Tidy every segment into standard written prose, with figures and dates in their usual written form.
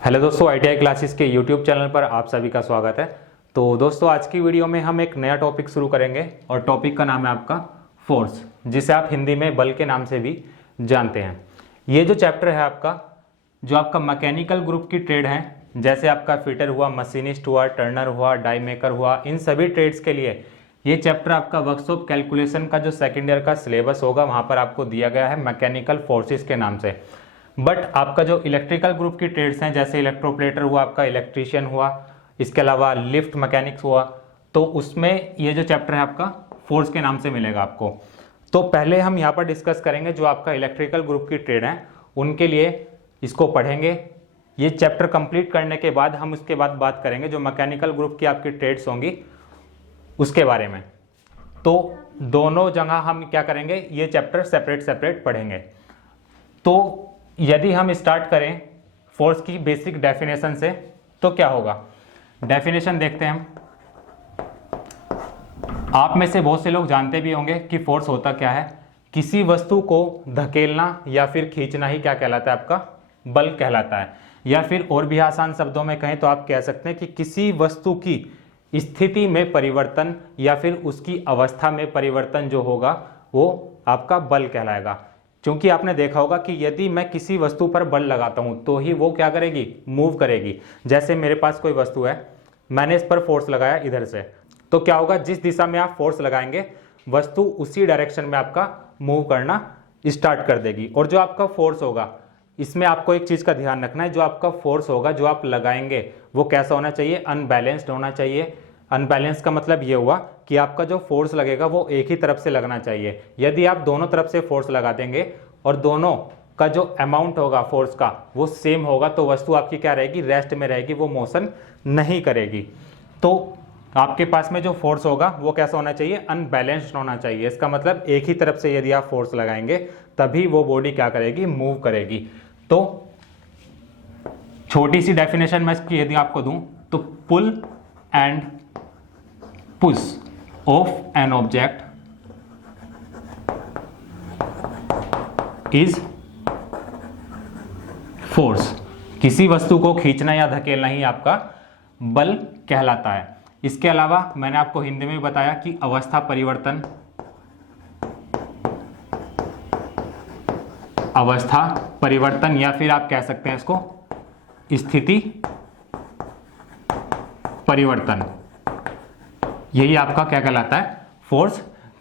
Hello दोस्तों, ITI classes के YouTube channel पर आप सभी का स्वागत है। तो दोस्तों, आज की वीडियो में हम एक नया टॉपिक शुरू करेंगे और टॉपिक का नाम है आपका फोर्स, जिसे आप हिंदी में बल के नाम से भी जानते हैं। ये जो चैप्टर है आपका, जो आपका मैकेनिकल ग्रुप की ट्रेड है, जैसे आपका फिटर हुआ, मशीनिस्ट हुआ, टर्नर हुआ, डाई मेकर हुआ, इन सभी ट्रेड्स के लिए ये चैप्टर आपका वर्कशॉप कैलकुलेशन का जो सेकेंड ईयर का सिलेबस होगा वहाँ पर आपको दिया गया है मैकेनिकल फोर्सेस के नाम से। बट आपका जो इलेक्ट्रिकल ग्रुप की ट्रेड्स हैं, जैसे इलेक्ट्रोप्लेटर हुआ, आपका इलेक्ट्रीशियन हुआ, इसके अलावा लिफ्ट मैकेनिक्स हुआ, तो उसमें ये जो चैप्टर है आपका फोर्स के नाम से मिलेगा आपको। तो पहले हम यहाँ पर डिस्कस करेंगे जो आपका इलेक्ट्रिकल ग्रुप की ट्रेड है उनके लिए इसको पढ़ेंगे। ये चैप्टर कंप्लीट करने के बाद हम उसके बाद बात करेंगे जो मैकेनिकल ग्रुप की आपकी ट्रेड्स होंगी उसके बारे में। तो दोनों जगह हम क्या करेंगे, ये चैप्टर सेपरेट सेपरेट पढ़ेंगे। तो यदि हम स्टार्ट करें फोर्स की बेसिक डेफिनेशन से तो क्या होगा, डेफिनेशन देखते हैं हम। आप में से बहुत से लोग जानते भी होंगे कि फोर्स होता क्या है। किसी वस्तु को धकेलना या फिर खींचना ही क्या कहलाता है, आपका बल कहलाता है। या फिर और भी आसान शब्दों में कहें तो आप कह सकते हैं कि किसी वस्तु की स्थिति में परिवर्तन या फिर उसकी अवस्था में परिवर्तन जो होगा वो आपका बल कहलाएगा। क्योंकि आपने देखा होगा कि यदि मैं किसी वस्तु पर बल लगाता हूं तो ही वो क्या करेगी, मूव करेगी। जैसे मेरे पास कोई वस्तु है, मैंने इस पर फोर्स लगाया इधर से, तो क्या होगा, जिस दिशा में आप फोर्स लगाएंगे वस्तु उसी डायरेक्शन में आपका मूव करना स्टार्ट कर देगी। और जो आपका फोर्स होगा, इसमें आपको एक चीज का ध्यान रखना है, जो आपका फोर्स होगा जो आप लगाएंगे वो कैसा होना चाहिए, अनबैलेंस्ड होना चाहिए। अनबैलेंस का मतलब ये हुआ कि आपका जो फोर्स लगेगा वो एक ही तरफ से लगना चाहिए। यदि आप दोनों तरफ से फोर्स लगा देंगे और दोनों का जो अमाउंट होगा फोर्स का वो सेम होगा तो वस्तु आपकी क्या रहेगी, रेस्ट में रहेगी, वो मोशन नहीं करेगी। तो आपके पास में जो फोर्स होगा वो कैसा होना चाहिए, अनबैलेंस्ड होना चाहिए। इसका मतलब एक ही तरफ से यदि आप फोर्स लगाएंगे तभी वो बॉडी क्या करेगी, मूव करेगी। तो छोटी सी डेफिनेशन मैं इसकी यदि आपको दूं तो pull and push of an object is force. किसी वस्तु को खींचना या धकेलना ही आपका बल कहलाता है। इसके अलावा मैंने आपको हिंदी में बताया कि अवस्था परिवर्तन, अवस्था परिवर्तन या फिर आप कह सकते हैं इसको स्थिति परिवर्तन, यही आपका क्या कहलाता है, फोर्स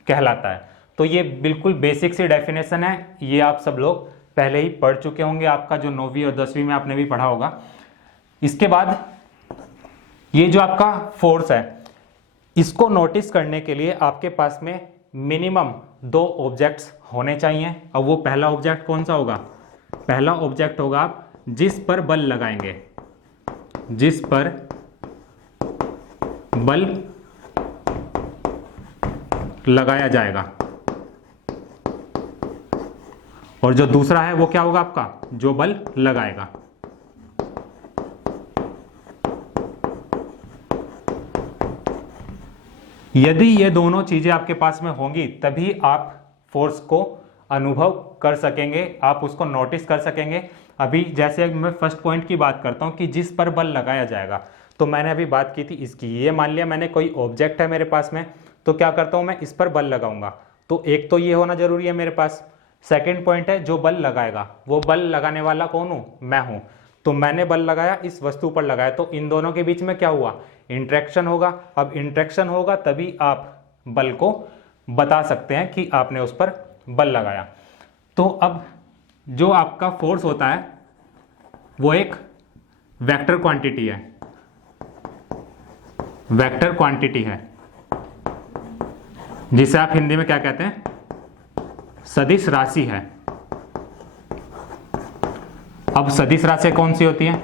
कहलाता है। तो ये बिल्कुल बेसिक सी डेफिनेशन है, ये आप सब लोग पहले ही पढ़ चुके होंगे, आपका जो 9वीं और 10वीं में आपने भी पढ़ा होगा। इसके बाद ये जो आपका फोर्स है इसको नोटिस करने के लिए आपके पास में मिनिमम 2 ऑब्जेक्ट्स होने चाहिए। अब वो पहला ऑब्जेक्ट कौन सा होगा, पहला ऑब्जेक्ट होगा आप जिस पर बल लगाएंगे, जिस पर बल लगाया जाएगा। और जो दूसरा है वो क्या होगा, आपका जो बल लगाएगा। यदि ये दोनों चीजें आपके पास में होंगी तभी आप फोर्स को अनुभव कर सकेंगे, आप उसको नोटिस कर सकेंगे। अभी जैसे मैं फर्स्ट पॉइंट की बात करता हूं कि जिस पर बल लगाया जाएगा, तो मैंने अभी बात की थी इसकी। ये मान लिया मैंने कोई ऑब्जेक्ट है मेरे पास में, तो क्या करता हूं मैं इस पर बल लगाऊंगा। तो एक तो ये होना जरूरी है मेरे पास। सेकंड पॉइंट है जो बल लगाएगा, वो बल लगाने वाला कौन हूं, मैं हूं। तो मैंने बल लगाया, इस वस्तु पर लगाया, तो इन दोनों के बीच में क्या हुआ, इंटरेक्शन होगा। अब इंटरेक्शन होगा तभी आप बल को बता सकते हैं कि आपने उस पर बल लगाया। तो अब जो आपका फोर्स होता है वो एक वेक्टर क्वांटिटी है, वेक्टर क्वांटिटी है, जिसे आप हिंदी में क्या कहते हैं, सदिश राशि है। अब सदिश राशियां कौन सी होती हैं,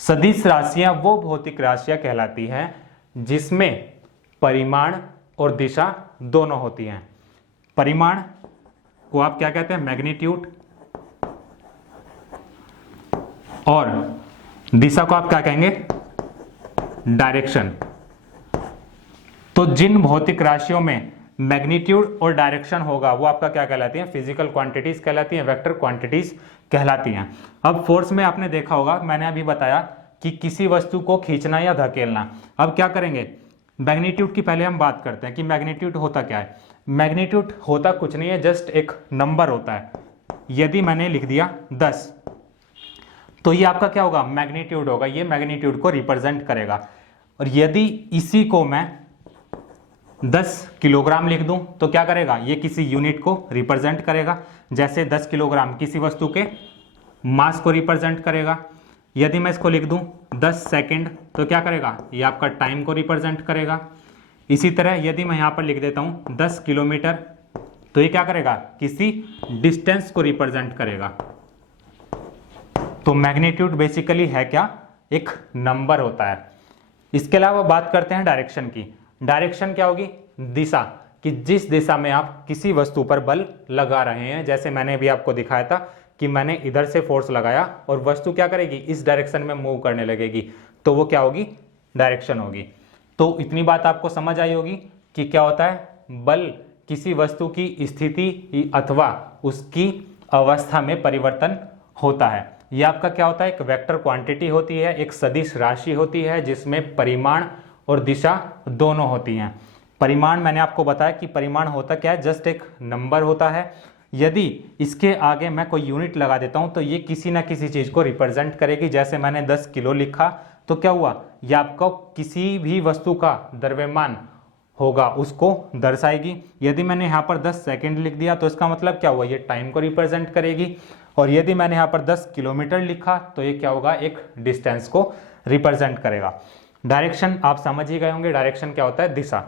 सदिश राशियां वो भौतिक राशियां कहलाती हैं जिसमें परिमाण और दिशा दोनों होती हैं। परिमाण को आप क्या कहते हैं, मैग्नीट्यूड, और दिशा को आप क्या कहेंगे, डायरेक्शन। तो जिन भौतिक राशियों में मैग्नीट्यूड और डायरेक्शन होगा वो आपका क्या कहलाती है, फिजिकल क्वांटिटीज कहलाती हैं, वेक्टर क्वांटिटीज कहलाती हैं। अब फोर्स में आपने देखा होगा, मैंने अभी बताया कि किसी वस्तु को खींचना या धकेलना। अब क्या करेंगे, मैग्नीट्यूड की पहले हम बात करते हैं कि मैग्नीट्यूड होता क्या है। मैग्नीट्यूड होता कुछ नहीं है, जस्ट एक नंबर होता है। यदि मैंने लिख दिया 10, तो ये आपका क्या होगा, मैग्नीट्यूड होगा, ये मैग्नीट्यूड को रिप्रेजेंट करेगा। और यदि इसी को मैं 10 किलोग्राम लिख दूं तो क्या करेगा, ये किसी यूनिट को रिप्रेजेंट करेगा। जैसे 10 किलोग्राम किसी वस्तु के मास को रिप्रेजेंट करेगा। यदि मैं इसको लिख दूं 10 सेकंड तो क्या करेगा, ये आपका टाइम को रिप्रेजेंट करेगा। इसी तरह यदि मैं यहाँ पर लिख देता हूँ 10 किलोमीटर तो ये क्या करेगा, किसी डिस्टेंस को रिप्रेजेंट करेगा। तो मैग्नीट्यूड बेसिकली है क्या, एक नंबर होता है। इसके अलावा बात करते हैं डायरेक्शन की। डायरेक्शन क्या होगी, दिशा, कि जिस दिशा में आप किसी वस्तु पर बल लगा रहे हैं। जैसे मैंने भी आपको दिखाया था कि मैंने इधर से फोर्स लगाया और वस्तु क्या करेगी, इस डायरेक्शन में मूव करने लगेगी, तो वो क्या होगी, डायरेक्शन होगी। तो इतनी बात आपको समझ आई होगी कि क्या होता है, बल किसी वस्तु की स्थिति अथवा उसकी अवस्था में परिवर्तन होता है। यह आपका क्या होता है, एक वेक्टर क्वांटिटी होती है, एक सदिश राशि होती है जिसमें परिमाण और दिशा दोनों होती हैं। परिमाण मैंने आपको बताया कि परिमाण होता क्या है, जस्ट एक नंबर होता है। यदि इसके आगे मैं कोई यूनिट लगा देता हूं तो ये किसी ना किसी चीज को रिप्रेजेंट करेगी। जैसे मैंने 10 किलो लिखा तो क्या हुआ, ये आपको किसी भी वस्तु का द्रव्यमान होगा उसको दर्शाएगी। यदि मैंने यहाँ पर 10 सेकंड लिख दिया तो इसका मतलब क्या हुआ, ये टाइम को रिप्रेजेंट करेगी। और यदि मैंने यहाँ पर 10 किलोमीटर लिखा तो ये क्या होगा, एक डिस्टेंस को रिप्रेजेंट करेगा। डायरेक्शन आप समझ ही गए होंगे, डायरेक्शन क्या होता है, दिशा।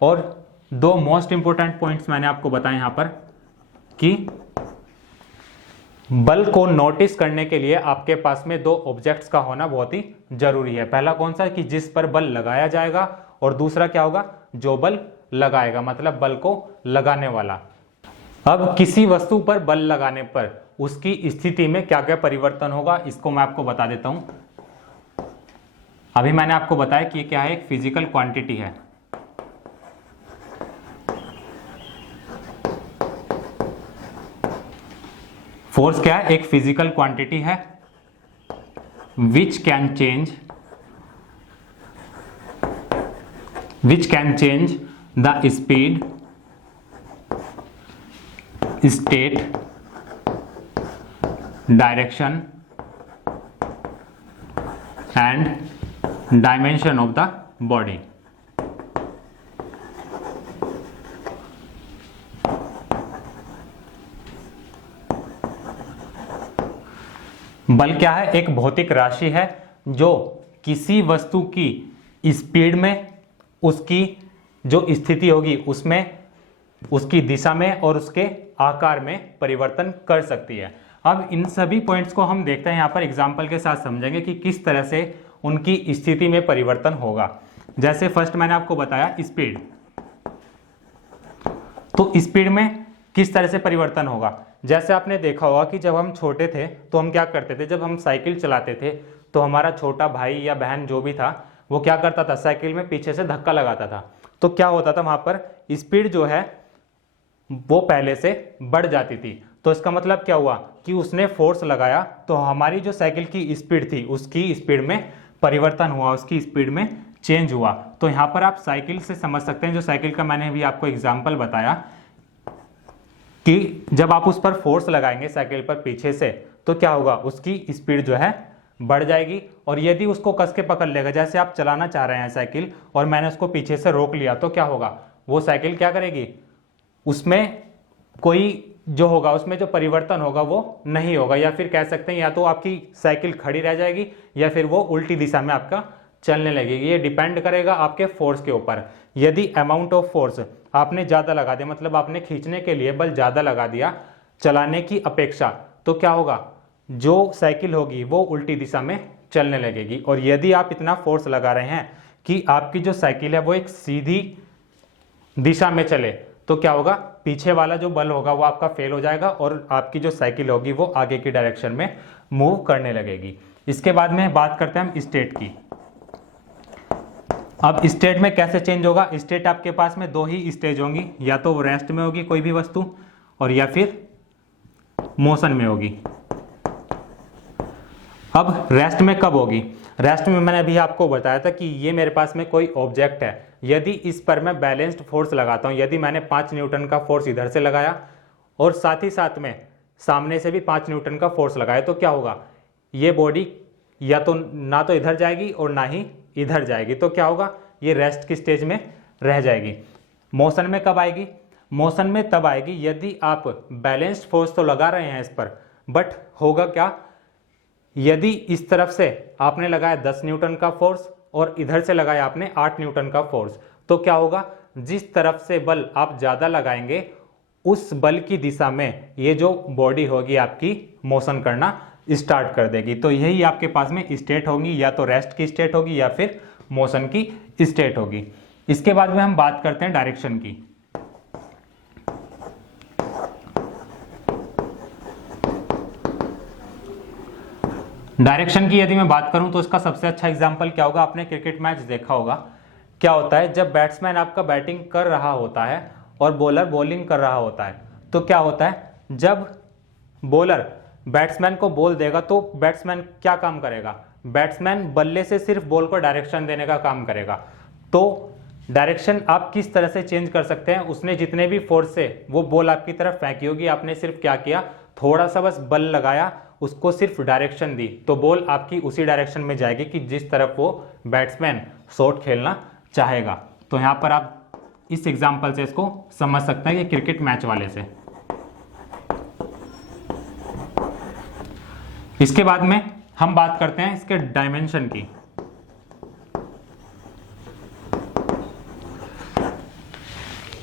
और दो मोस्ट इंपोर्टेंट पॉइंट्स मैंने आपको बताए यहाँ पर कि बल को नोटिस करने के लिए आपके पास में दो ऑब्जेक्ट्स का होना बहुत ही जरूरी है। पहला कौन सा, कि जिस पर बल लगाया जाएगा, और दूसरा क्या होगा, जो बल लगाएगा, मतलब बल को लगाने वाला। अब किसी वस्तु पर बल लगाने पर उसकी स्थिति में क्या क्या परिवर्तन होगा, इसको मैं आपको बता देता हूं। अभी मैंने आपको बताया कि क्या है, एक फिजिकल क्वांटिटी है। फोर्स क्या है, एक फिजिकल क्वांटिटी है which can change the speed, state, direction and dimension of the body. बल क्या है, एक भौतिक राशि है जो किसी वस्तु की स्पीड में, उसकी जो स्थिति होगी उसमें, उसकी दिशा में और उसके आकार में परिवर्तन कर सकती है। अब इन सभी पॉइंट्स को हम देखते हैं यहाँ पर एग्जाम्पल के साथ समझेंगे कि किस तरह से उनकी स्थिति में परिवर्तन होगा। जैसे फर्स्ट मैंने आपको बताया स्पीड, तो स्पीड में किस तरह से परिवर्तन होगा। जैसे आपने देखा होगा कि जब हम छोटे थे तो हम क्या करते थे, जब हम साइकिल चलाते थे तो हमारा छोटा भाई या बहन जो भी था वो क्या करता था, साइकिल में पीछे से धक्का लगाता था। तो क्या होता था, वहां पर स्पीड जो है वो पहले से बढ़ जाती थी। तो इसका मतलब क्या हुआ कि उसने फोर्स लगाया तो हमारी जो साइकिल की स्पीड थी उसकी स्पीड में परिवर्तन हुआ, उसकी स्पीड में चेंज हुआ। तो यहाँ पर आप साइकिल से समझ सकते हैं, जो साइकिल का मैंने अभी आपको एग्जाम्पल बताया कि जब आप उस पर फोर्स लगाएंगे साइकिल पर पीछे से तो क्या होगा, उसकी स्पीड जो है बढ़ जाएगी। और यदि उसको कस के पकड़ लेगा, जैसे आप चलाना चाह रहे हैं साइकिल और मैंने उसको पीछे से रोक लिया, तो क्या होगा, वो साइकिल क्या करेगी, उसमें कोई जो होगा, उसमें जो परिवर्तन होगा वो नहीं होगा। या फिर कह सकते हैं या तो आपकी साइकिल खड़ी रह जाएगी या फिर वो उल्टी दिशा में आपका चलने लगेगी। ये डिपेंड करेगा आपके फोर्स के ऊपर। यदि अमाउंट ऑफ फोर्स आपने ज़्यादा लगा दिया, मतलब आपने खींचने के लिए बल ज़्यादा लगा दिया चलाने की अपेक्षा, तो क्या होगा, जो साइकिल होगी वो उल्टी दिशा में चलने लगेगी। और यदि आप इतना फोर्स लगा रहे हैं कि आपकी जो साइकिल है वो एक सीधी दिशा में चले, तो क्या होगा, पीछे वाला जो बल होगा वो आपका फेल हो जाएगा और आपकी जो साइकिल होगी वो आगे की डायरेक्शन में मूव करने लगेगी। इसके बाद में बात करते हैं हम स्टेट की। अब स्टेट में कैसे चेंज होगा, स्टेट आपके पास में दो ही स्टेज होंगी, या तो रेस्ट में होगी कोई भी वस्तु और या फिर मोशन में होगी। अब रेस्ट में कब होगी? रेस्ट में मैंने अभी आपको बताया था कि ये मेरे पास में कोई ऑब्जेक्ट है, यदि इस पर मैं बैलेंस्ड फोर्स लगाता हूँ, यदि मैंने 5 न्यूटन का फोर्स इधर से लगाया और साथ ही साथ में सामने से भी 5 न्यूटन का फोर्स लगाया, तो क्या होगा, ये बॉडी या तो ना तो इधर जाएगी और ना ही इधर जाएगी, तो क्या होगा, ये रेस्ट की स्टेज में रह जाएगी। मोशन में कब आएगी? मोशन में तब आएगी यदि आप बैलेंस्ड फोर्स तो लगा रहे हैं इस पर, बट होगा क्या, यदि इस तरफ से आपने लगाया 10 न्यूटन का फोर्स और इधर से लगाया आपने 8 न्यूटन का फोर्स, तो क्या होगा, जिस तरफ से बल आप ज़्यादा लगाएंगे उस बल की दिशा में ये जो बॉडी होगी आपकी मोशन करना स्टार्ट कर देगी। तो यही आपके पास में स्टेट होगी, या तो रेस्ट की स्टेट होगी या फिर मोशन की स्टेट होगी। इसके बाद में हम बात करते हैं डायरेक्शन की। डायरेक्शन की यदि मैं बात करूं तो इसका सबसे अच्छा एग्जांपल क्या होगा, आपने क्रिकेट मैच देखा होगा। क्या होता है, जब बैट्समैन आपका बैटिंग कर रहा होता है और बॉलर बॉलिंग कर रहा होता है, तो क्या होता है, जब बॉलर बैट्समैन को बॉल देगा तो बैट्समैन क्या काम करेगा, बैट्समैन बल्ले से सिर्फ बॉल को डायरेक्शन देने का काम करेगा। तो डायरेक्शन आप किस तरह से चेंज कर सकते हैं, उसने जितने भी फोर्स से वो बॉल आपकी तरफ फेंकी होगी, आपने सिर्फ क्या किया, थोड़ा सा बस बल लगाया, उसको सिर्फ डायरेक्शन दी, तो बॉल आपकी उसी डायरेक्शन में जाएगी कि जिस तरफ वो बैट्समैन शॉट खेलना चाहेगा। तो यहाँ पर आप इस एग्जांपल से इसको समझ सकते हैं कि क्रिकेट मैच वाले से। इसके बाद में हम बात करते हैं इसके डायमेंशन की।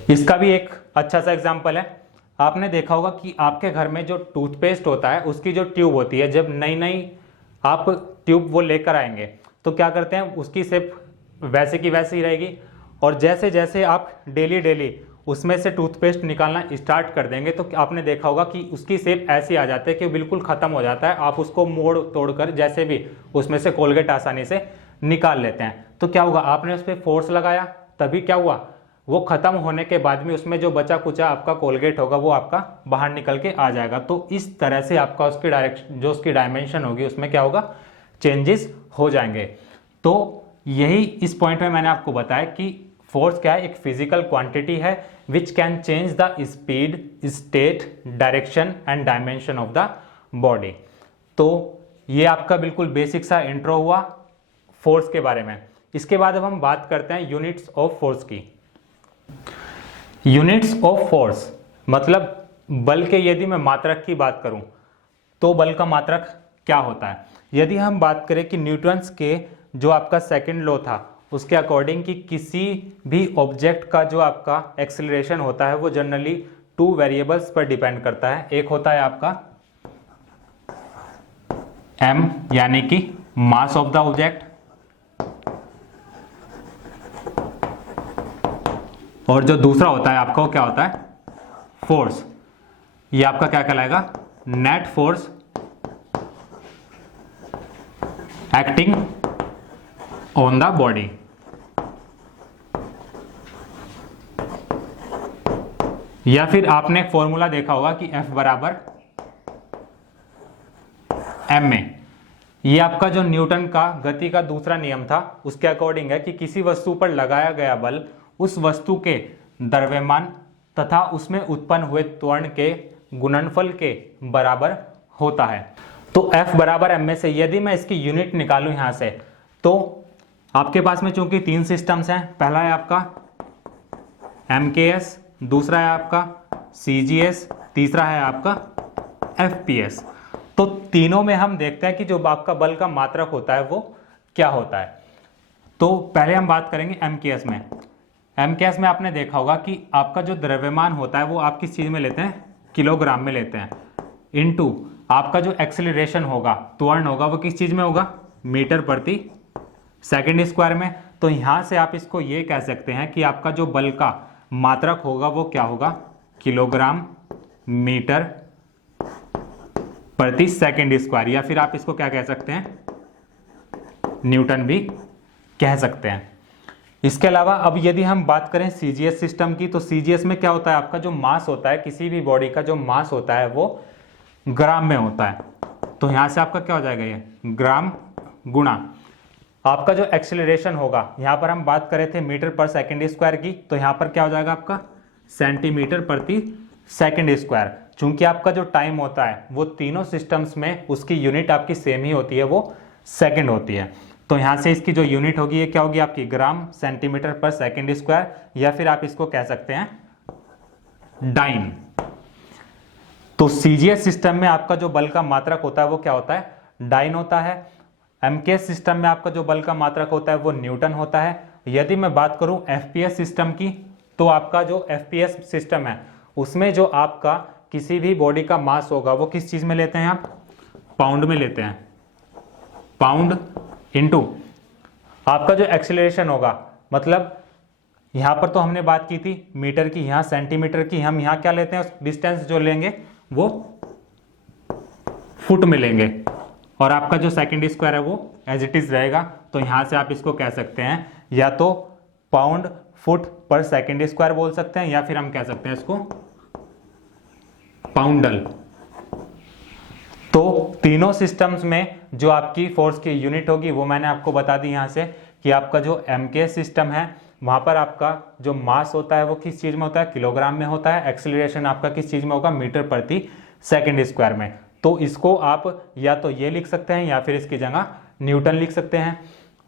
इसका भी एक अच्छा सा एग्जांपल है। आपने देखा होगा कि आपके घर में जो टूथपेस्ट होता है उसकी जो ट्यूब होती है, जब नई नई आप ट्यूब वो लेकर आएंगे तो क्या करते हैं, उसकी शेप वैसे की वैसे ही रहेगी, और जैसे जैसे आप डेली उसमें से टूथपेस्ट निकालना स्टार्ट कर देंगे तो आपने देखा होगा कि उसकी शेप ऐसी आ जाती है कि वो बिल्कुल ख़त्म हो जाता है। आप उसको मोड़ तोड़ कर जैसे भी उसमें से कोलगेट आसानी से निकाल लेते हैं। तो क्या होगा, आपने उस पर फोर्स लगाया, तभी क्या हुआ, वो खत्म होने के बाद में उसमें जो बचा कुचा आपका कोलगेट होगा वो आपका बाहर निकल के आ जाएगा। तो इस तरह से आपका उसकी डायरेक्शन, जो उसकी डायमेंशन होगी, उसमें क्या होगा, चेंजेस हो जाएंगे। तो यही इस पॉइंट में मैंने आपको बताया कि फोर्स क्या है, एक फिजिकल क्वांटिटी है which can change the speed, state, direction and dimension of the body. तो ये आपका बिल्कुल बेसिक सा इंट्रो हुआ फोर्स के बारे में। इसके बाद अब हम बात करते हैं यूनिट्स ऑफ फोर्स की। यूनिट्स ऑफ फोर्स मतलब बल के, यदि मैं मात्रक की बात करूं तो बल का मात्रक क्या होता है। यदि हम बात करें कि न्यूटन्स के जो आपका सेकंड लॉ था उसके अकॉर्डिंग कि किसी भी ऑब्जेक्ट का जो आपका एक्सेलरेशन होता है वो जनरली 2 वेरिएबल्स पर डिपेंड करता है। एक होता है आपका m यानी कि मास ऑफ द ऑब्जेक्ट, और जो दूसरा होता है आपका वो क्या होता है, फोर्स। ये आपका क्या कहलाएगा, net force acting on the body. या फिर आपने एक फॉर्मूला देखा होगा कि F बराबर m में, ये आपका जो न्यूटन का गति का दूसरा नियम था उसके अकॉर्डिंग है कि किसी वस्तु पर लगाया गया बल उस वस्तु के द्रव्यमान तथा उसमें उत्पन्न हुए त्वरण के गुणनफल के बराबर होता है। तो F बराबर m में से यदि मैं इसकी यूनिट निकालूं यहां से, तो आपके पास में चूंकि 3 सिस्टम्स हैं, पहला है आपका MKS, दूसरा है आपका CGS, तीसरा है आपका FPS। तो तीनों में हम देखते हैं कि जो आपका बल का मात्रक होता है वो क्या होता है। तो पहले हम बात करेंगे MKS में। MKS में आपने देखा होगा कि आपका जो द्रव्यमान होता है वो आप किस चीज़ में लेते हैं, किलोग्राम में लेते हैं, इनटू आपका जो एक्सेलरेशन होगा, त्वरण होगा, वो किस चीज़ में होगा, मीटर प्रति सेकंड स्क्वायर में। तो यहाँ से आप इसको ये कह सकते हैं कि आपका जो बल का मात्रक होगा वो क्या होगा, किलोग्राम मीटर प्रति सेकंड स्क्वायर, या फिर आप इसको क्या कह सकते हैं, न्यूटन भी कह सकते हैं। इसके अलावा अब यदि हम बात करें CGS सिस्टम की, तो CGS में क्या होता है, आपका जो मास होता है, किसी भी बॉडी का जो मास होता है वो ग्राम में होता है। तो यहाँ से आपका क्या हो जाएगा, ये ग्राम गुणा आपका जो एक्सेलरेशन होगा, यहाँ पर हम बात कर रहे थे मीटर पर सेकंड स्क्वायर की, तो यहाँ पर क्या हो जाएगा आपका सेंटीमीटर प्रति सेकंड स्क्वायर। चूंकि आपका जो टाइम होता है वो तीनों सिस्टम्स में उसकी यूनिट आपकी सेम ही होती है, वो सेकंड होती है। तो यहाँ से इसकी जो यूनिट होगी ये क्या होगी आपकी ग्राम सेंटीमीटर पर सेकंड स्क्वायर, या फिर आप इसको कह सकते हैं डाइन। तो सीजीएस सिस्टम में आपका जो बल का मात्रक होता है वो क्या होता है, डाइन होता है। एमकेएस सिस्टम में आपका जो बल का मात्रक होता है वो न्यूटन होता है। यदि मैं बात करूं एफपीएस सिस्टम की, तो आपका जो एफपीएस सिस्टम है उसमें जो आपका किसी भी बॉडी का मास होगा वो किस चीज में लेते हैं आप, पाउंड में लेते हैं। पाउंड इनटू आपका जो एक्सेलरेशन होगा, मतलब यहां पर तो हमने बात की थी मीटर की, यहां सेंटीमीटर की, हम यहां क्या लेते हैं, डिस्टेंस जो लेंगे वो फुट में लेंगे, और आपका जो सेकंड स्क्वायर है वो एज इट इज रहेगा। तो यहां से आप इसको कह सकते हैं या तो पाउंड फुट पर सेकंड स्क्वायर बोल सकते हैं, या फिर हम कह सकते हैं इसको पाउंडल। तो तीनों सिस्टम्स में जो आपकी फोर्स की यूनिट होगी वो मैंने आपको बता दी यहां से, कि आपका जो एमकेएस सिस्टम है वहां पर आपका जो मास होता है वो किस चीज में होता है, किलोग्राम में होता है। एक्सेलरेशन आपका किस चीज में होगा, मीटर प्रति सेकंड स्क्वायर में। तो इसको आप या तो ये लिख सकते हैं या फिर इसकी जगह न्यूटन लिख सकते हैं।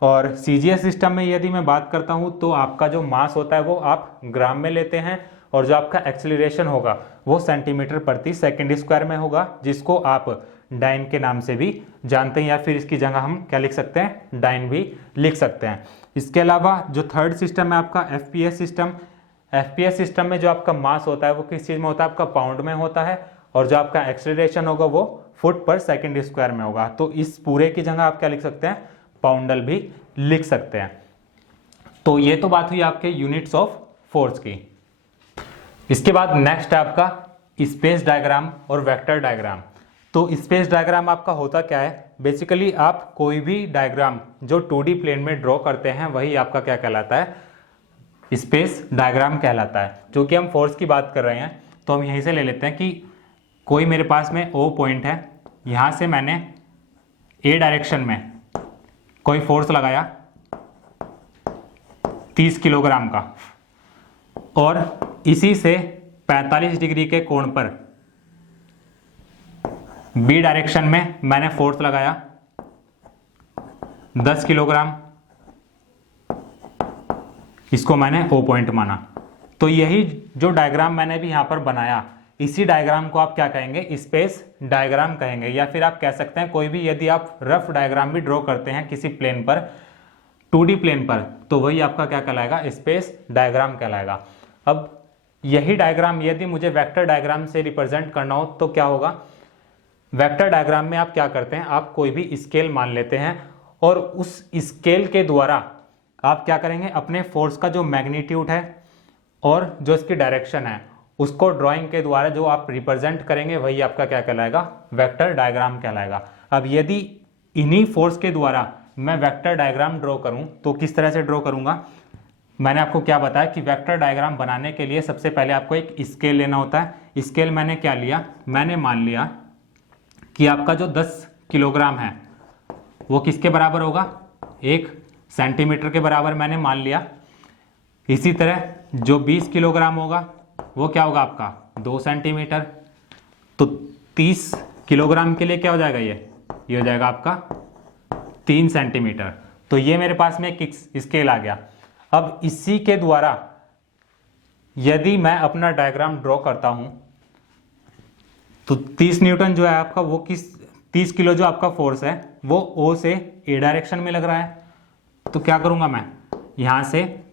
और सीजीएस सिस्टम में यदि मैं बात करता हूं तो आपका जो मास होता है वो आप ग्राम में लेते हैं, और जो आपका एक्सेलरेशन होगा वो सेंटीमीटर प्रति सेकंड स्क्वायर में होगा, जिसको आप डाइन के नाम से भी जानते हैं, या फिर इसकी जगह हम क्या लिख सकते हैं, डाइन भी लिख सकते हैं। इसके अलावा जो थर्ड सिस्टम है आपका एफपीएस सिस्टम। एफपीएस सिस्टम में जो आपका मास होता है वो किस चीज में होता है, आपका पाउंड में होता है, और जो आपका एक्सेलरेशन होगा वो फुट पर सेकंड स्क्वायर में होगा। तो इस पूरे की जगह आप क्या लिख सकते हैं, पाउंडल भी लिख सकते हैं। तो ये तो बात हुई आपके यूनिट्स ऑफ फोर्स की। इसके बाद नेक्स्ट है आपका स्पेस डायग्राम और वेक्टर डायग्राम। तो स्पेस डायग्राम आपका होता क्या है, बेसिकली आप कोई भी डायग्राम जो 2D प्लेन में ड्रॉ करते हैं वही आपका क्या कहलाता है, स्पेस डायग्राम कहलाता है। जो कि हम फोर्स की बात कर रहे हैं तो हम यहीं से ले लेते हैं कि कोई मेरे पास में O पॉइंट है, यहाँ से मैंने A डायरेक्शन में कोई फोर्स लगाया 30 किलोग्राम का, और इसी से 45 डिग्री के कोण पर बी डायरेक्शन में मैंने फोर्स लगाया 10 किलोग्राम, इसको मैंने O पॉइंट माना। तो यही जो डायग्राम मैंने भी यहां पर बनाया, इसी डायग्राम को आप क्या कहेंगे, स्पेस डायग्राम कहेंगे। या फिर आप कह सकते हैं कोई भी यदि आप रफ डायग्राम भी ड्रॉ करते हैं किसी प्लेन पर, 2D प्लेन पर, तो वही आपका क्या कहलाएगा, स्पेस डायग्राम कहलाएगा। अब यही डायग्राम यदि मुझे वेक्टर डायग्राम से रिप्रेजेंट करना हो तो क्या होगा, वेक्टर डायग्राम में आप क्या करते हैं, आप कोई भी स्केल मान लेते हैं, और उस स्केल के द्वारा आप क्या करेंगे, अपने फोर्स का जो मैग्नीट्यूड है और जो इसकी डायरेक्शन है उसको ड्राइंग के द्वारा जो आप रिप्रेजेंट करेंगे वही आपका क्या कहलाएगा, वेक्टर डायग्राम कहलाएगा। अब यदि इन्हीं फोर्स के द्वारा मैं वेक्टर डायग्राम ड्रॉ करूं तो किस तरह से ड्रॉ करूंगा, मैंने आपको क्या बताया कि वेक्टर डायग्राम बनाने के लिए सबसे पहले आपको एक स्केल लेना होता है। स्केल मैंने क्या लिया, मैंने मान लिया कि आपका जो 10 किलोग्राम है वो किसके बराबर होगा, 1 सेंटीमीटर के बराबर मैंने मान लिया। इसी तरह जो 20 किलोग्राम होगा वो क्या होगा आपका 2 सेंटीमीटर। तो 30 किलोग्राम के लिए क्या हो जाएगा, ये हो जाएगा आपका 3 सेंटीमीटर। तो ये मेरे पास में एक स्केल आ गया। अब इसी के द्वारा यदि मैं अपना डायग्राम ड्रॉ करता हूं तो 30 न्यूटन जो है आपका वो 30 किलो जो आपका फोर्स है वो O से A डायरेक्शन में लग रहा है। तो क्या करूंगा मैं, यहां से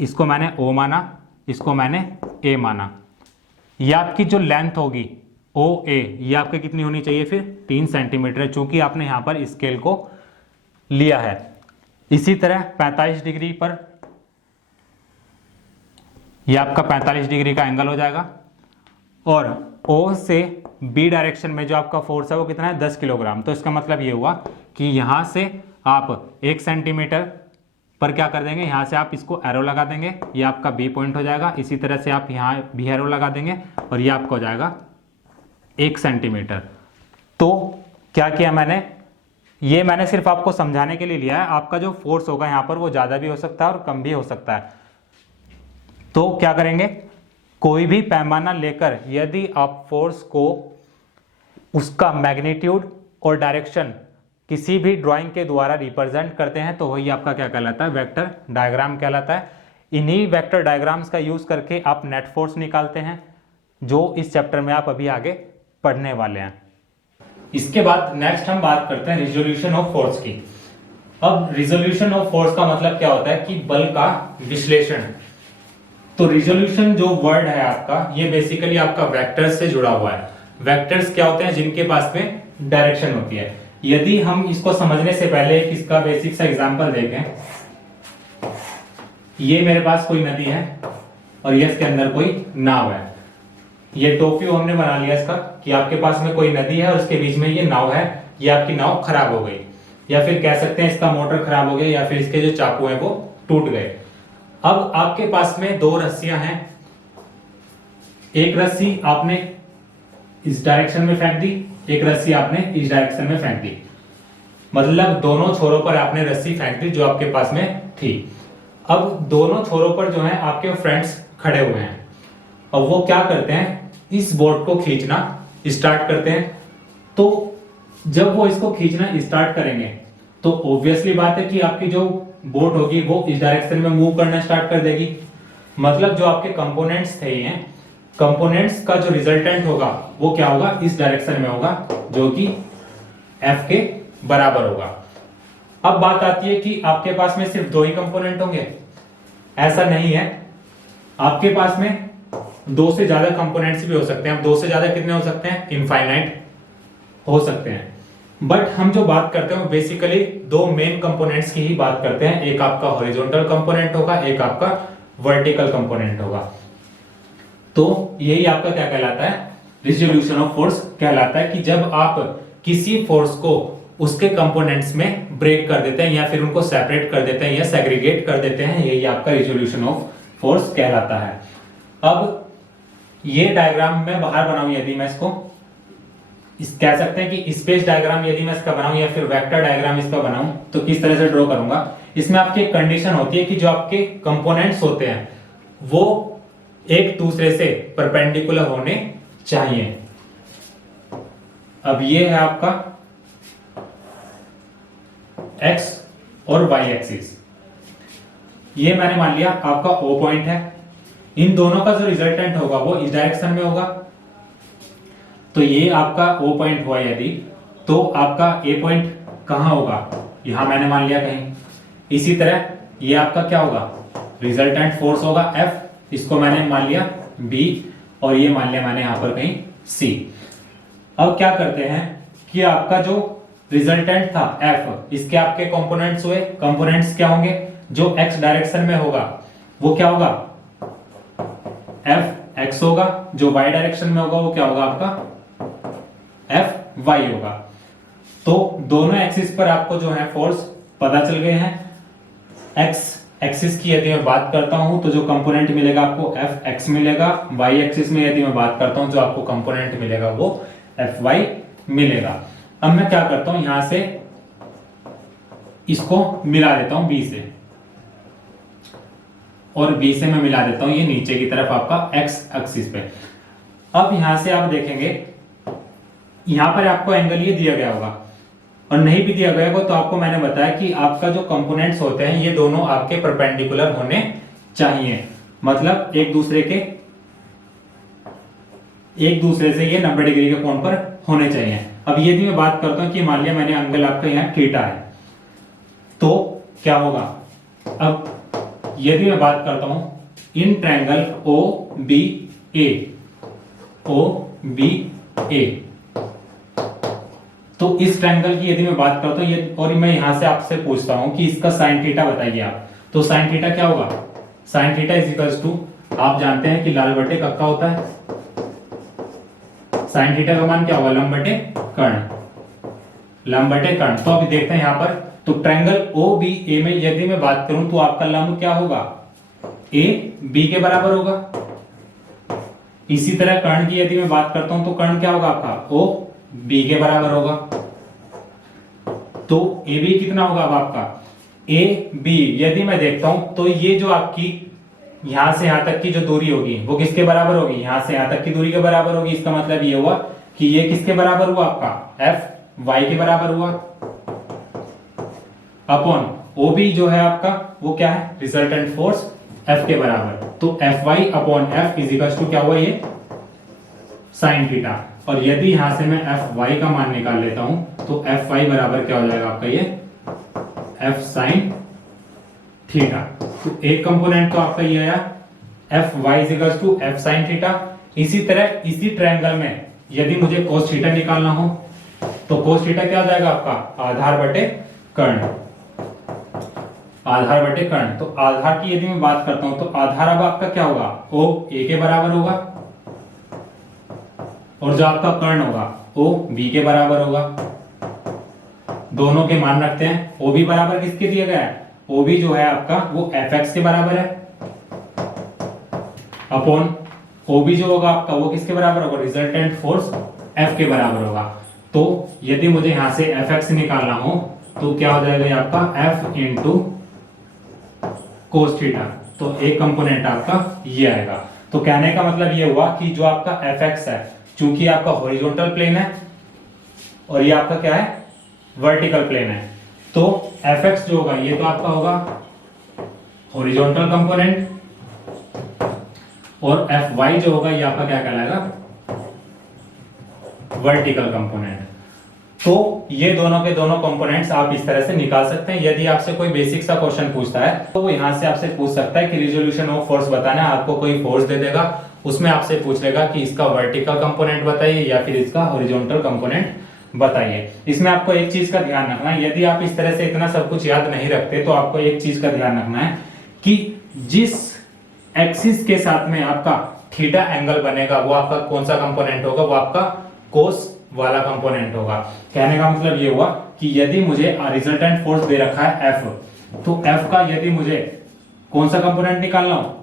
इसको मैंने O माना, इसको मैंने A माना। ये आपकी जो लेंथ होगी OA ये आपकी कितनी होनी चाहिए फिर 3 सेंटीमीटर, चूंकि आपने यहां पर स्केल को लिया है। इसी तरह 45 डिग्री पर यह आपका 45 डिग्री का एंगल हो जाएगा, और O से B डायरेक्शन में जो आपका फोर्स है वो कितना है 10 किलोग्राम। तो इसका मतलब ये हुआ कि यहां से आप 1 सेंटीमीटर पर क्या कर देंगे, यहां से आप इसको एरो लगा देंगे, ये आपका B पॉइंट हो जाएगा। इसी तरह से आप यहाँ भी एरो लगा देंगे और ये आपका हो जाएगा 1 सेंटीमीटर। तो क्या किया मैंने, ये मैंने सिर्फ आपको समझाने के लिए लिया है। आपका जो फोर्स होगा यहाँ पर वो ज़्यादा भी हो सकता है और कम भी हो सकता है। तो क्या करेंगे, कोई भी पैमाना लेकर यदि आप फोर्स को उसका मैग्नीट्यूड और डायरेक्शन किसी भी ड्राइंग के द्वारा रिप्रेजेंट करते हैं तो वही आपका क्या कहलाता है, वेक्टर डायग्राम कहलाता है। इन्हीं वेक्टर डायग्राम्स का यूज करके आप नेट फोर्स निकालते हैं, जो इस चैप्टर में आप अभी आगे पढ़ने वाले हैं। इसके बाद नेक्स्ट हम बात करते हैं रिजोल्यूशन ऑफ फोर्स की। अब रिजोल्यूशन ऑफ फोर्स का मतलब क्या होता है कि बल का विश्लेषण। तो रिजोल्यूशन जो वर्ड है आपका, ये बेसिकली आपका वेक्टर्स से जुड़ा हुआ है। वेक्टर्स क्या होते हैं, जिनके पास में डायरेक्शन होती है। यदि हम इसको समझने से पहले एक इसका बेसिक सा एग्जांपल देखें, ये मेरे पास कोई नदी है और ये इसके अंदर कोई नाव है। ये टॉप व्यू हमने बना लिया इसका कि आपके पास में कोई नदी है और उसके बीच में ये नाव है। ये आपकी नाव खराब हो गई, या फिर कह सकते हैं इसका मोटर खराब हो गया, या फिर इसके जो चाकू हैं वो टूट गए। अब आपके पास में दो रस्सियां हैं, एक रस्सी आपने इस डायरेक्शन में फेंक दी, एक रस्सी आपने इस डायरेक्शन में फेंक दी। मतलब दोनों छोरों पर आपने रस्सी फेंक दी जो आपके पास में थी। अब दोनों छोरों पर जो है आपके फ्रेंड्स खड़े हुए हैं, और वो क्या करते हैं, इस बोट को खींचना स्टार्ट करते हैं। तो जब वो इसको खींचना स्टार्ट करेंगे तो ऑब्वियसली बात है कि आपकी जो बोट होगी वो इस डायरेक्शन में मूव करना स्टार्ट कर देगी। मतलब जो आपके कंपोनेंट्स थे, ये कंपोनेंट्स का जो रिजल्टेंट होगा वो क्या होगा, इस डायरेक्शन में होगा, जो कि F के बराबर होगा। अब बात आती है कि आपके पास में सिर्फ दो ही कंपोनेंट होंगे, ऐसा नहीं है। आपके पास में दो से ज्यादा कंपोनेंट्स भी हो सकते हैं। अब दो से ज्यादा कितने हो सकते हैं, इनफाइनाइट हो सकते हैं। बट हम जो बात करते हैं बेसिकली दो मेन कंपोनेंट्स की ही बात करते हैं। एक आपका हॉरिजॉन्टल कंपोनेंट होगा, एक आपका वर्टिकल कंपोनेंट होगा। तो यही आपका क्या कहलाता है, रिजोल्यूशन ऑफ फोर्स कहलाता है। कि जब आप किसी फोर्स को उसके कंपोनेंट्स में ब्रेक कर देते हैं या फिर उनको सेपरेट कर देते हैं या सेग्रीगेट कर देते हैं, यही आपका रिजोल्यूशन ऑफ फोर्स कहलाता है। अब ये डायग्राम मैं बाहर बनाऊं, यदि मैं इसको कह सकते हैं कि स्पेस डायग्राम यदि मैं इसका बनाऊं या फिर वेक्टर डायग्राम इसका बनाऊं तो किस तरह से ड्रॉ करूंगा। इसमें आपकी एक कंडीशन होती है कि जो आपके कंपोनेंट्स होते हैं वो एक दूसरे से परपेंडिकुलर होने चाहिए। अब ये है आपका एक्स और वाई एक्सिस, ये मैंने मान लिया आपका O पॉइंट है। इन दोनों का जो रिजल्टेंट होगा वो इस डायरेक्शन में होगा। तो ये आपका O पॉइंट हुआ यदि, तो आपका A पॉइंट कहां होगा, यहां मैंने मान लिया कहीं। इसी तरह ये आपका क्या होगा, रिजल्टेंट फोर्स होगा F, इसको मैंने मान लिया B, और ये मान लिया मैंने यहां पर कहीं C। अब क्या करते हैं कि आपका जो रिजल्टेंट था F, इसके आपके कंपोनेंट्स हुए। कंपोनेंट्स क्या होंगे, जो x डायरेक्शन में होगा वो क्या होगा, F x होगा। जो y डायरेक्शन में होगा वो क्या होगा आपका F y होगा। तो दोनों एक्सिस पर आपको जो है फोर्स पता चल गए हैं। x एक्सिस की यदि मैं बात करता हूं तो जो कंपोनेंट मिलेगा आपको F x मिलेगा। y एक्सिस में यदि मैं बात करता हूं जो आपको कंपोनेंट मिलेगा वो F y मिलेगा। अब मैं क्या करता हूं, यहां से इसको मिला देता हूं B से, और B से मैं मिला देता हूं ये नीचे की तरफ आपका x एक्सिस पे। अब यहां से आप देखेंगे यहां पर आपको एंगल ये दिया गया होगा, और नहीं भी दिया गया होगा तो आपको मैंने बताया कि आपका जो कंपोनेंट्स होते हैं ये दोनों आपके परपेंडिकुलर होने चाहिए। मतलब एक दूसरे से ये 90 डिग्री के कोण पर होने चाहिए। अब यदि मैं बात करता हूं कि मान लिया मैंने एंगल आपका यहाँ थीटा है, तो क्या होगा। अब यदि मैं बात करता हूं इन ट्रायंगल OBA, तो इस ट्रायंगल की यदि मैं बात करता हूं ये, और मैं यहां से आपसे पूछता हूं कि इसका साइन थीटा बताइए आप, तो साइन थीटा क्या होगा, sine theta is equals to, आप जानते हैं कि लाल बटे कक्का होता है। साइन थीटा का मान क्या होगा, लंब बटे कर्ण। तो अभी देखते हैं यहां पर, तो ट्रायंगल OBA में यदि मैं बात करूं तो आपका लंब क्या होगा, A B के बराबर होगा। इसी तरह कर्ण की यदि मैं बात करता हूं तो कर्ण क्या होगा आपका O B के बराबर होगा। तो ए बी कितना होगा अब आपका, ए बी यदि मैं देखता हूं तो ये जो आपकी यहां से यहां तक की जो दूरी होगी वो किसके बराबर होगी, यहां से यहां तक की दूरी के बराबर होगी। इसका मतलब ये हुआ कि ये किसके बराबर हुआ आपका, एफ वाई के बराबर हुआ, अपॉन ओ बी जो है आपका वो क्या है, रिजल्टेंट फोर्स एफ के बराबर। तो F Y upon F is equal to क्या हुआ, ये साइन थीटा। और यदि यहां से मैं एफ वाई का मान निकाल लेता हूं तो एफ वाई बराबर क्या हो जाएगा आपका, ये एफ साइन थीटा। तो एक कंपोनेंट तो आपका ये आया F Y is equal to F sine theta. इसी तरह इसी ट्रायंगल में यदि मुझे कोस थीटा निकालना हो तो कोस थीटा क्या हो जाएगा आपका, आधार बटे कर्ण, आधार बटे कर्ण। तो आधार की यदि मैं बात करता हूं तो आधार अब आपका क्या होगा, ओ ए के बराबर होगा, और जो आपका कर्ण होगा ओ बी के बराबर होगा। दोनों के मान रखते हैं, ओ बी बराबर किसके दिया गया है, ओ बी जो है आपका वो एफ एक्स के बराबर है, अपॉन ओ बी जो होगा आपका वो किसके बराबर होगा, रिजल्टेंट फोर्स एफ के बराबर होगा। तो यदि मुझे यहां से एफ एक्स निकालना हो तो क्या हो जाएगा आपका एफ इंटू कोस थीटा। तो एक कंपोनेंट आपका ये आएगा। तो कहने का मतलब ये हुआ कि जो आपका एफ एक्स है, चूंकि आपका हॉरिजॉन्टल प्लेन है और ये आपका क्या है, वर्टिकल प्लेन है, तो एफ एक्स जो होगा ये तो आपका होगा हॉरिजॉन्टल कंपोनेंट, और एफ वाई जो होगा ये आपका क्या कहलाएगा, वर्टिकल कंपोनेंट। तो ये दोनों के दोनों कंपोनेंट्स आप इस तरह से निकाल सकते हैं। यदि आपसे कोई बेसिक सा क्वेश्चन पूछता है तो वो यहां से आपसे पूछ सकता है कि रिजोल्यूशन ऑफ फोर्स बताना है, आपको कोई फोर्स दे देगा, उसमें आपसे पूछ लेगा कि इसका वर्टिकल कंपोनेंट बताइए या फिर इसका हॉरिजॉन्टल कंपोनेंट बताइए। इसमें आपको एक चीज का ध्यान रखना है, यदि आप इस तरह से इतना सब कुछ याद नहीं रखते तो आपको एक चीज का ध्यान रखना है कि जिस एक्सिस के साथ में आपका थीटा एंगल बनेगा वो आपका कौन सा कंपोनेंट होगा, वो आपका कोस वाला कंपोनेंट होगा। कहने का मतलब ये हुआ कि यदि मुझे रिजल्टेंट फोर्स दे रखा है एफ, तो एफ का यदि मुझे कौन सा कंपोनेंट निकालना हो,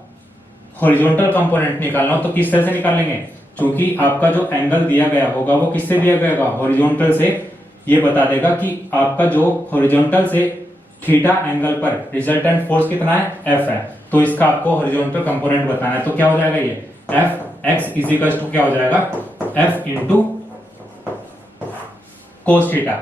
हॉरिजॉन्टल कंपोनेंट निकालना हो, तो किस तरह से निकालेंगे, क्योंकि आपका जो एंगल दिया गया होगा वो किससे दिया गया होगा, हॉरिजॉन्टल से। ये बता देगा कि आपका जो हॉरिजॉन्टल से थीटा एंगल पर रिजल्टेंट फोर्स कितना है, एफ है। तो इसका आपको हॉरिजॉन्टल कंपोनेंट बताना है। तो क्या हो जाएगा, ये F X is equal to क्या हो जाएगा, एफ इंटू कोस थीटा।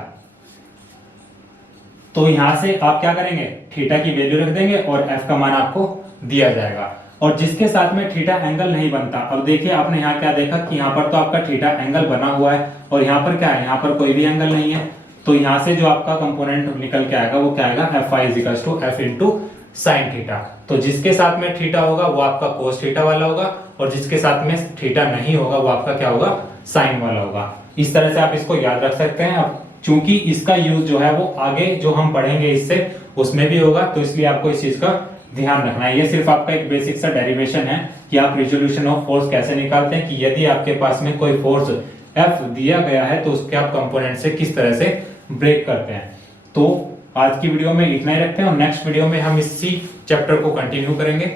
तो यहां से आप क्या करेंगे, थीटा की वैल्यू रख देंगे और एफ का मान आपको दिया जाएगा। और जिसके साथ में थीटा एंगल नहीं बनता, अब देखिए आपने यहाँ क्या देखा कि यहाँ पर तो आपका थीटा एंगल बना हुआ है और यहाँ पर क्या है, यहाँ पर कोई भी एंगल नहीं है। तो यहाँ से जो आपका कंपोनेंट निकल के आएगा वो क्या आएगा, F I is equal to F into sine theta. तो जिसके साथ में थीटा होगा वो आपका कोस थीटा वाला होगा, और जिसके साथ में थीटा नहीं होगा वो आपका क्या होगा, साइन वाला होगा। इस तरह से आप इसको याद रख सकते हैं। अब चूंकि इसका यूज जो है वो आगे जो हम पढ़ेंगे इससे उसमें भी होगा, तो इसलिए आपको इस चीज का ध्यान रखना है। ये सिर्फ आपका एक बेसिक सा डेरिवेशन है कि आप रिजोल्यूशन ऑफ फोर्स कैसे निकालते हैं, कि यदि आपके पास में कोई फोर्स एफ दिया गया है तो उसके आप कंपोनेंट से किस तरह से ब्रेक करते हैं। तो आज की वीडियो में इतना ही रखते हैं और नेक्स्ट वीडियो में हम इसी चैप्टर को कंटिन्यू करेंगे।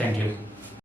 Thank you.